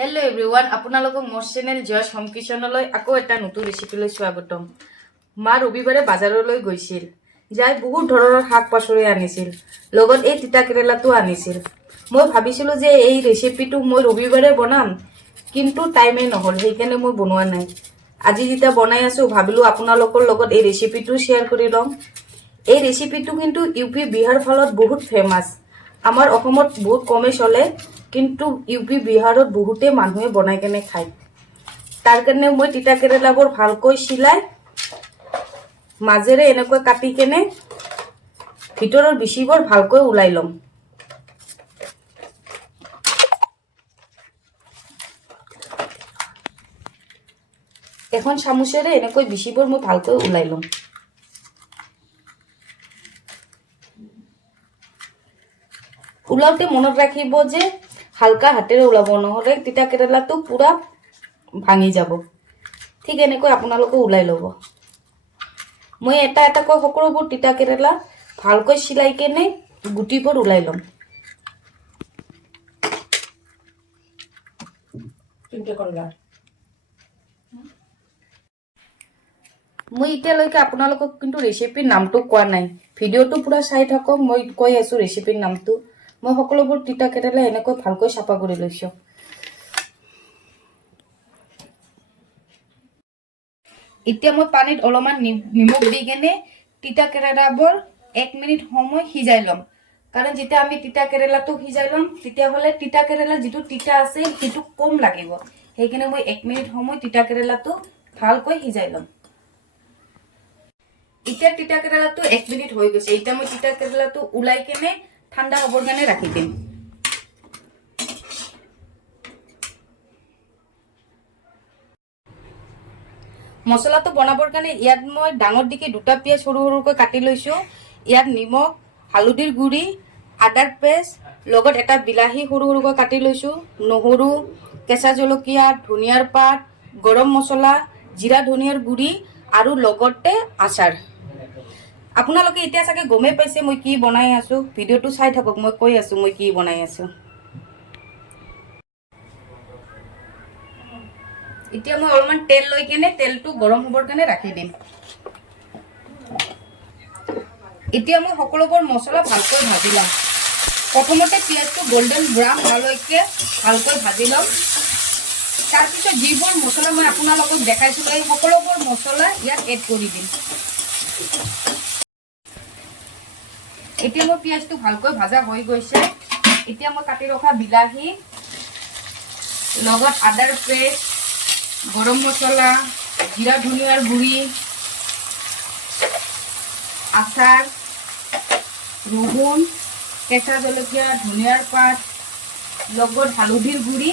Hello everyone আপোনালোকক মোৰ channel জয়ছ home কিচনলৈ আকৌ এটা নতুন ৰেচিপিলৈ স্বাগতম। মা ৰবিবাৰে বাজাৰলৈ গৈছিল, যাই বহুত ধৰণৰ শাক পাচলি আনিছিল, লগত এই তিতা কেৰেলাটো আনিছিল। মই ভাবিছিলো যে এই ৰেচিপিটো মই ৰবিবাৰে বনাম, কিন্তু টাইমে নহল, সেইকাৰণে মই বনোৱা নাই। আজি যেতিয়া বনাই আছো ভাবিলো আপোনালোকৰ লগত এই ৰেচিপিটো শ্বেয়াৰ কৰি লম। এই ৰেচিপিটো কিন্তু ইউপি বিহাৰ ফালত বহুত ফেমাস। আমাৰ অসমত বহুত কমে চলে, কিন্তু ইউপি বিহাৰত বহুতে মানুহে বনাই কেনে খায়। তাৰ কাৰণে মই তিতা কেৰেলাবোৰ ভালকৈ চিলাই মাজেৰে এনেকৈ কাটি কেনে ভিতৰৰ বিচিবোৰ ভালকৈ ওলাই লম। এখন চামুচেৰে এনেকৈ বিচিবোৰ মই ভালকৈ ওলাই লম। ওলাওতে মনত ৰাখিব যে হালকা হাতেৰে ওলাব, নহলে তিতা কেৰেলাটো পুৰা ভাঙি যাব। ঠিক এনেকৈ আপোনালোকে ওলাই ল'ব। মই এটা এটাকৈ সকলোবোৰ তিতা কেৰেলা ভালকৈ চিলাই কেনে গুটিবোৰ ওলাই ল'ম। মই এতিয়ালৈকে আপোনালোকক কিন্তু ৰেচিপিৰ নামটো কোৱা নাই, ভিডিঅ'টো পুৰা চাই থাকক। মই কৈ আছো ৰেচিপিৰ নামটো। মই সকলোবোৰ তিতা কেৰেলা এনেকৈ ভালকৈ চাফা কৰি লৈছো। এতিয়া মই পানীত অলপমান নিমখ দি কেনে তিতা কেৰেলাবোৰ 1 মিনিট সময় সিজাই ল'ম। কাৰণ যেতিয়া আমি তিতা কেৰেলাটো সিজাই ল'ম তেতিয়াহ'লে তিতা কেৰেলা যিটো তিতা আছে সেইটো কম লাগিব। সেইকাৰণে মই 1 মিনিট সময় তিতা কেৰেলাটো ভালকৈ সিজাই ল'ম। এতিয়া তিতা কেৰেলাটো 1 মিনিট হৈ গৈছে। এতিয়া মই তিতা কেৰেলাটো ওলাই কেনে ঠাণ্ডা হ'বৰ কাৰণে ৰাখি দিম। মছলাটো বনাবৰ কাৰণে ইয়াত মই ডাঙৰ দিকে দুটা পিয়াজ সৰু সৰুকৈ কাটি লৈছো। ইয়াত নিমখ, হালধিৰ গুড়ি, আদাৰ পেষ্ট, লগত এটা বিলাহী সৰু সৰুকৈ কাটি লৈছো, নহৰু, কেঁচা জলকীয়া, ধনিয়াৰ পাত, গৰম মছলা, জিৰা ধনিয়াৰ গুড়ি আৰু লগতে আচাৰ। আপোনালোকে এতিয়া চাগে গমেই পাইছে মই কি বনাই আছো। ভিডিঅ'টো চাই থাকক, মই কৈ আছো মই কি বনাই আছো। এতিয়া মই অলপমান তেল লৈ কেনে তেলটো গৰম হ'বৰ কাৰণে ৰাখি দিম। এতিয়া মই সকলোবোৰ মছলা ভালকৈ ভাজি লম। প্ৰথমতে পিঁয়াজটো গোল্ডেন ব্ৰাউন হোৱালৈকে ভালকৈ ভাজি ল'ম। তাৰপিছত যিবোৰ মছলা মই আপোনালোকক দেখাইছিলোঁ এই সকলোবোৰ মছলা ইয়াত এড কৰি দিম। এতিয়া মোৰ পিঁয়াজটো ভালকৈ ভাজা হৈ গৈছে। এতিয়া মই কাটি ৰখা বিলাহী, লগত আদাৰ পেষ্ট, গৰম মছলা, জিৰা ধনিয়াৰ গুড়ি, আচাৰ, ৰহুন, কেঁচা জলকীয়া, ধনিয়াৰ পাত, লগত হালধিৰ গুড়ি,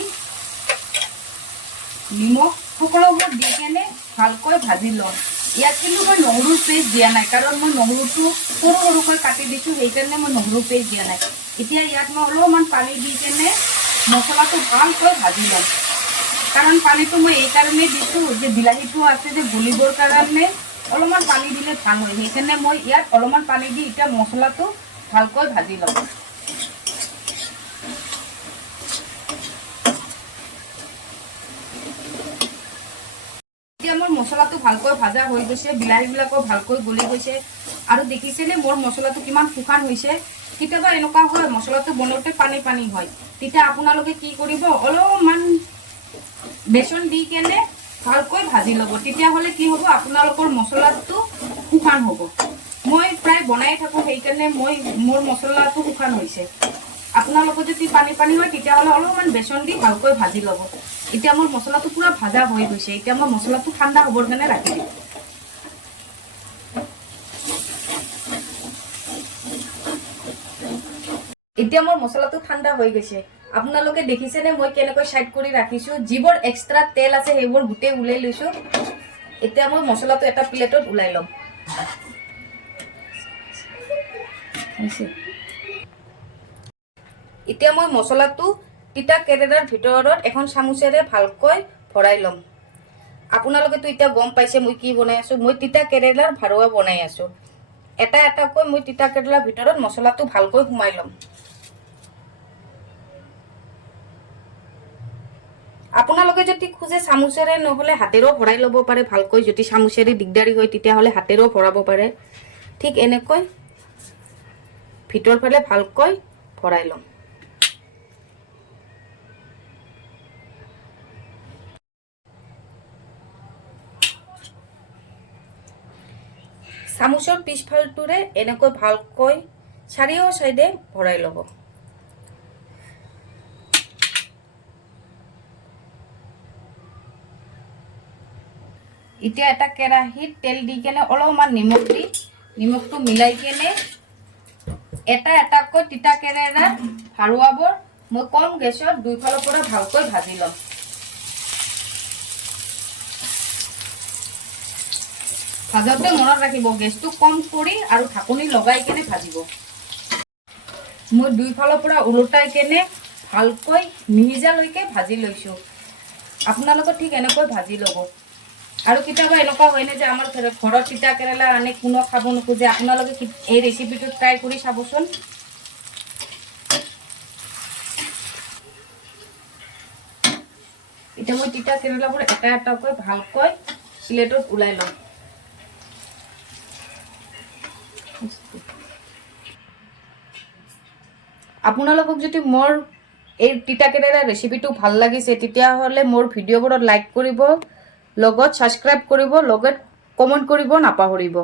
নিমখ সকলোবোৰ দি কেনে ভালকৈ ভাজি লওঁ। ইয়াত কিন্তু মই নহৰুৰ পেষ্ট দিয়া নাই, কাৰণ মই নহৰুটো সৰু সৰুকৈ কাটি দিছোঁ, সেইকাৰণে মই নহৰুৰ পেষ্ট দিয়া নাই। এতিয়া ইয়াত মই অলপমান পানী দি কেনে মছলাটো ভালকৈ ভাজি ল'ম। কাৰণ পানীটো মই এইকাৰণেই দিছোঁ যে বিলাহীটো আছে যে গলিবৰ কাৰণে অলপমান পানী দিলে ভাল হয়। সেইকাৰণে মই ইয়াত অলপমান পানী দি এতিয়া মছলাটো ভালকৈ ভাজি ল'ম। এতিয়া মোৰ মছলাটো ভালকৈ ভাজা হৈ গৈছে, বিলাহীবিলাকো ভালকৈ গলি গৈছে। আৰু দেখিছেনে মোৰ মছলাটো কিমান শুকান হৈছে। কেতিয়াবা এনেকুৱা হয় মছলাটো বনাওঁতে পানী পানী হয়, তেতিয়া আপোনালোকে কি কৰিব, অলপমান বেচন দি কেনে ভালকৈ ভাজি ল'ব। তেতিয়াহ'লে কি হ'ব, আপোনালোকৰ মছলাটো শুকান হ'ব। মই প্ৰায় বনাই থাকোঁ, সেইকাৰণে মোৰ মছলাটো শুকান হৈছে। আপোনালোকৰ যদি পানী পানী হয় তেতিয়াহ'লে অলপমান বেচন দি ভালকৈ ভাজি ল'ব। এতিয়া মোৰ মছলাটো পুৰা ভাজা হৈ গৈছে। এতিয়া মই মছলাটো ঠাণ্ডা হ'বৰ কাৰণে ৰাখি দিম। এতিয়া মোৰ মছলাটো ঠাণ্ডা হৈ গৈছে। আপোনালোকে দেখিছেনে মই কেনেকৈ সাইড কৰি ৰাখিছোঁ। যিবোৰ এক্সট্ৰা তেল আছে সেইবোৰ গোটেই ওলাই লৈছোঁ। এতিয়া মই মছলাটো এটা প্লেটত ওলাই ল'ম। এতিয়া মই মছলাটো তিতা কেৰেলাৰ ভিতৰত এখন চামুচেৰে ভালকৈ ভৰাই ল'ম। আপোনালোকেতো এতিয়া গম পাইছে মই কি বনাই আছোঁ। মই তিতা কেৰেলাৰ ভাৰুৱা বনাই আছোঁ। এটা এটাকৈ মই তিতা কেৰেলাৰ ভিতৰত মছলাটো ভালকৈ সোমাই ল'ম। আপোনালোকে যদি খোজে চামুচেৰে নহ'লে হাতেৰেও ভৰাই ল'ব পাৰে ভালকৈ। যদি চামুচেৰে দিগদাৰী হয় তেতিয়াহ'লে হাতেৰেও ভৰাব পাৰে। ঠিক এনেকৈ ভিতৰ ফালে ভালকৈ ভৰাই ল'ম। চামুচৰ পিছফালটোৰে এনেকৈ ভালকৈ চাৰিও চাইডে ভৰাই ল'ব। এতিয়া এটা কেৰাহীত তেল দি কেনে অলপমান নিমখ দি নিমখটো মিলাই কেনে এটা এটাকৈ তিতা কেৰেলা ভাৰুৱাবোৰ মই কম গেছত দুইফালৰ পৰা ভালকৈ ভাজি ল'ম। ভাজতে মনত ৰাখিব গেছটো কম কৰি আৰু ঢাকনি লগাই কেনে ভাজিব। মই দুইফালৰ পৰা উলটাই কেনে ভালকৈ মিহিজালৈকে ভাজি লৈছোঁ। আপোনালোকে ঠিক এনেকৈ ভাজি ল'ব। আৰু কেতিয়াবা এনেকুৱা হয়নে যে আমাৰ ঘৰত তিতা কেৰেলা আনি কোনো খাব নোখোজে, আপোনালোকে এই ৰেচিপিটো ট্ৰাই কৰি চাবচোন। এতিয়া মই তিতা কেৰেলাবোৰ এটা এটাকৈ ভালকৈ প্লেটত ওলাই ল'ম। আপোনালোকক যদি মোৰ এই তিতা কেৰেলা ৰেচিপিটো ভাল লাগিছে তেতিয়াহ'লে মোৰ ভিডিঅ'বোৰত লাইক কৰিব, লগত ছাবস্ক্ৰাইব কৰিব, লগত কমেণ্ট কৰিব নাপাহৰিব।